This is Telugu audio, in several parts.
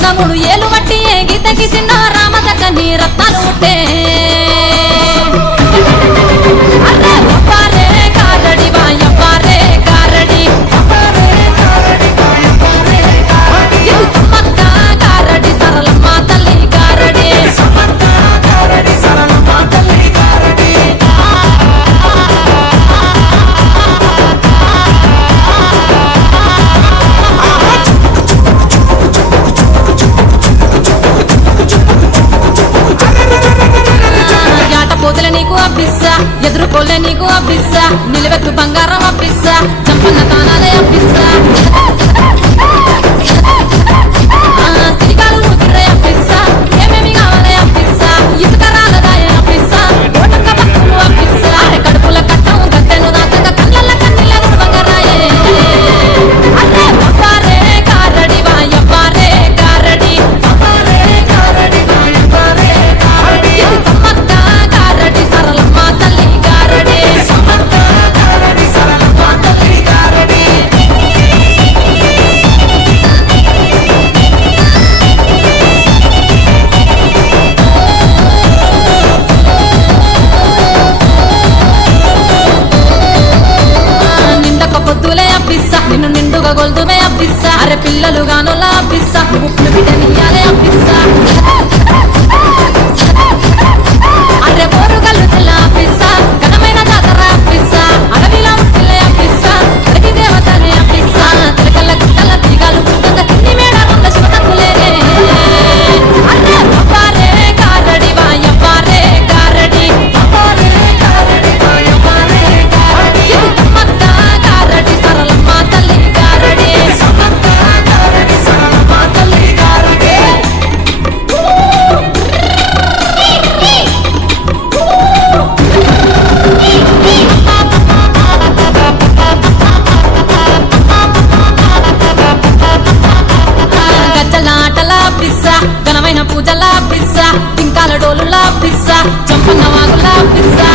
రంగముడు ఏలు బట్టి గీతకి చిన్న రామదక్కని రత్నాలు ఉంటే ఎదుర్కోలే నీకు అప్పిస్తా నిలబెత్తు బంగారం అప్పిస్తా చంపన్న తానాలే అప్పిస్తా శ్రీకాలు ముద్రే అప్పిస్తా ఏమేమి కావాలే అప్పిస్తా ఇసుక రాలదాయ అప్పిస్తా ఓటక్క పక్కలు అప్పిస్తా కడుపుల కట్టం గట్టెను దాకా కళ్ళ కన్నీళ్ళ బంగారాయే అరే ఒప్పారే కారడి వాయవ్వారే కారడి సమ్మక్క కారడి సరళమ్మ తల్లి నిన్ను నిండుగా గొల్దుమే అప్పిస్తా అరే పిల్లలు గానోలా అప్పిస్తా ముక్కులు బిడ్డనియాలే అప్పిస్తా అరే బోరుగల్లు తెల్ల అప్పిస్తా ఘనమైన జాతర అప్పిస్తా అడవిలో ముట్టిలే అప్పిస్తా ప్రతి దేవతనే అప్పిస్తా తిరకల్ల గుట్టల తీగలు గుట్టంగా తిన్ని మేడ రంగ శివసక్కులేనే అరే ఒప్పారే కారడి వాయవ్వారే కారడి సమ్మక్క కారడి సరళమ్మ తల్లి కారడి గజ్జల ఆటల అప్పిస్తా ఘనమైన పూజల అప్పిస్తా టింకాల డోలుల అప్పిస్తా చంపన్న వాగుల అప్పిస్తా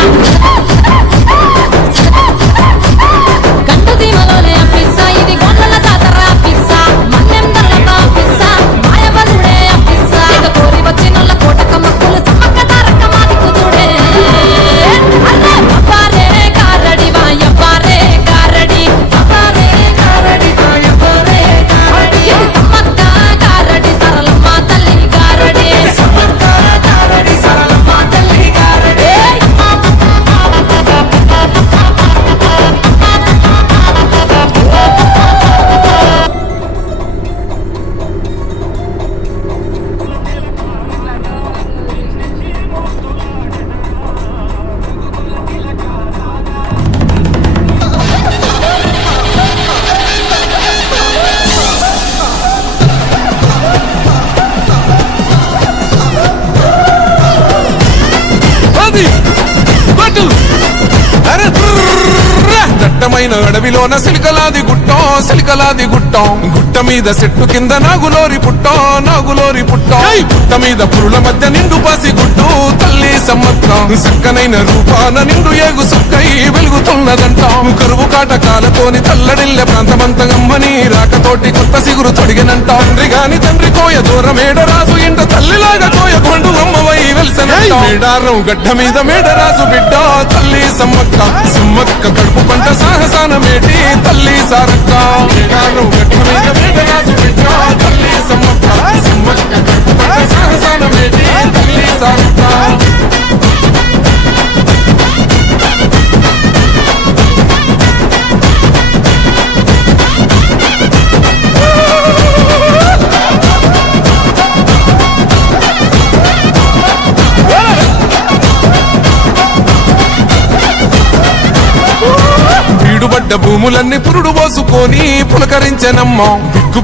గంటు సీమలోనే అప్పిస్తా ఇది గొండల జాతర అప్పిస్తా మన్నెం దల్లతో అప్పిస్తా మాయబలుడే అప్పిస్తా ఇక కోరి వచ్చినోళ్ళ కోటక మక్కులు సమ్మక్క సారక్క మాది కుదుడే అరే ఒప్పారే కారడి వాయవ్వారే కారడి సమ్మక్క కారడి సరళమ్మ తల్లి కారడి దట్టమైన అడవిలోన సిలికలాది గుట్టం గుట్ట మీద చెట్టు కింద నాగులోరి పుట్టం పుట్ట మీద పురుల మధ్య నిండు పాసి గుట్టు తల్లి సమ్మక్క సక్కనైన రూపాన నిండు ఏగు సుక్కై వెలుగుతున్నదంటాం కరువు కాటకాలతోని తల్లడిల్లె ప్రాంతమంతగమ్మని రాకతోటి కొత్త సిగురు తొడిగినంట తండ్రి కోయ దూరమేడరాజు ఇంట తల్లిలాగా కోయ కొండు అమ్మవై వెలిసనంట మేడారం గడ్డ మీద మేడరాజు బిడ్డ తల్లి సమ్మక్క కడుపు పంట సాహసాన మేటి తల్లి సారక్క మేడారం గడ్డ మీద మేడరాజు బిడ్డ తల్లి సమ్మక్క కడుపు పంట సాహసాన మేటి తల్లి సారక్క భూములన్నీ పురుడు పోసుకొని పులకరించెనమ్మా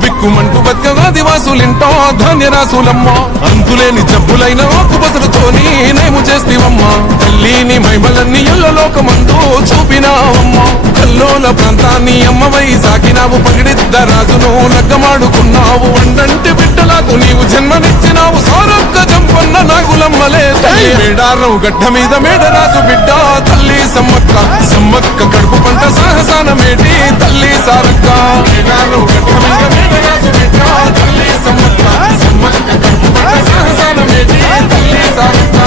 బిక్కు బతికగా ఆదివాసులింటో ధాన్యరాసులమ్మా అంతులేని జబ్బులైన ఆకుబసలతోని నయము చేస్తేవమ్మా తల్లిని మైమలన్నీ ఎల్లలోకమందు చూపినావమ్మా కల్లోల ప్రాంతాన్ని అమ్మవై సాకినావు పగిడిద్ద రాజును లగ్గమాడుకున్నావు వండంటి బిడ్డలకు నీవు జన్మనిచ్చినావు సారొక్క జంపన్న నాగుల ముత్యాలమ్మలే తల్లి మేడారం గడ్డ మీద మేడరాజు బిడ్డ తల్లి సమ్మక్క సమ్మక్క కడుపు పంట సాహసాన మేటి తల్లి సారక్క మేడారం గడ్డ మీద మేడరాజు బిడ్డ తల్లి సమ్మక్క సమ్మక్క కడుపు పంట సాహసాన మేటి తల్లి సారక్క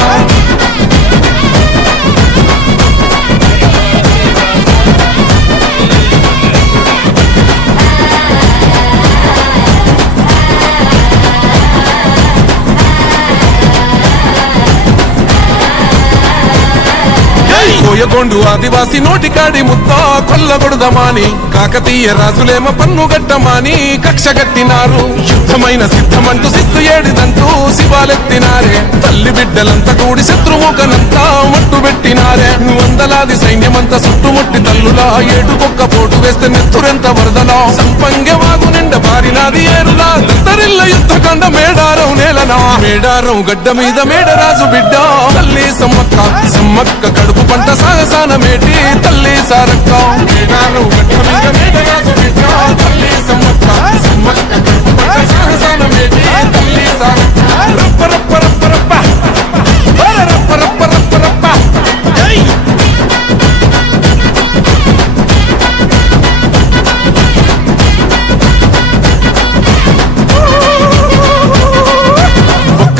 కోయగొండు ఆదివాసి నోటికాడి ముద్ద కొల్లగొడదమాని కాకతీయ రాజులేమ పన్ను గట్టమాని కక్ష గట్టినారు యుద్ధమైన సిద్ధమంటూ శిస్తు ఏడిదంటూ శివాలెత్తినారే తల్లి బిడ్డలంతా కూడి శత్రుముఖనంతా మట్టు పెట్టినారే వందలాది సైన్యమంతా చుట్టుముట్టి తల్లులా ఏటుకొక్క పోటు వేస్తే నెత్తురెంత వరదలా సంపంగె వాగు నిండ బారినాది ఏరులా దత్తరిల్ల యుద్ధకండ మేడారం నేలనా మేడారం గడ్డ మీద మేడరాజు బిడ్డ తల్లి సమ్మక్క సమ్మక్క కడుపు పంట సాగసాన మేటి తల్లి సారక్క మేడారం గడ్డ మీద మేడరాజు బిడ్డ తల్లి సమ్మక్క సమ్మక్క కడుపు పంట సాగసాన మేటి తల్లి సారక్క రప్ప రప్ప రప్ప రప్ప రప్ప రప్ప రప్ప రప్ప జై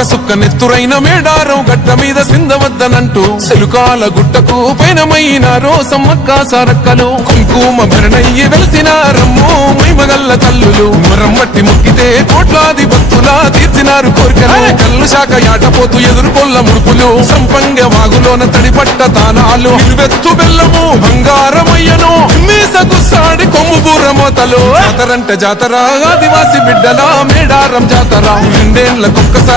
సుక్క నెత్తురైన మేడారం గడ్డ మీద సిందవద్దనంటూ సెలుకాల గుట్టకు పైనమైనారో సమ్మక్క సారక్కలు కుంకుమ భరణయ్యి వెలిసిన రమ్ము మైమగల్ల తల్లులు మరమ్మట్టి మొక్కితే కోట్లాది భక్తులా తీర్చినారు కోరికలు కళ్ళు శాఖ యాటపోతూ ఎదుర్కొల్ల ముడుపులు సంపంగ వాగులోన తడిపట్ట తానాలు వెత్తు బెల్లము బంగారమయ్యను మీసకు సాడి కొమ్ము బూర మోతలు జాతరంట జాతర ఆదివాసి బిడ్డల మేడారం జాతర రెండేళ్లకొక్కసారి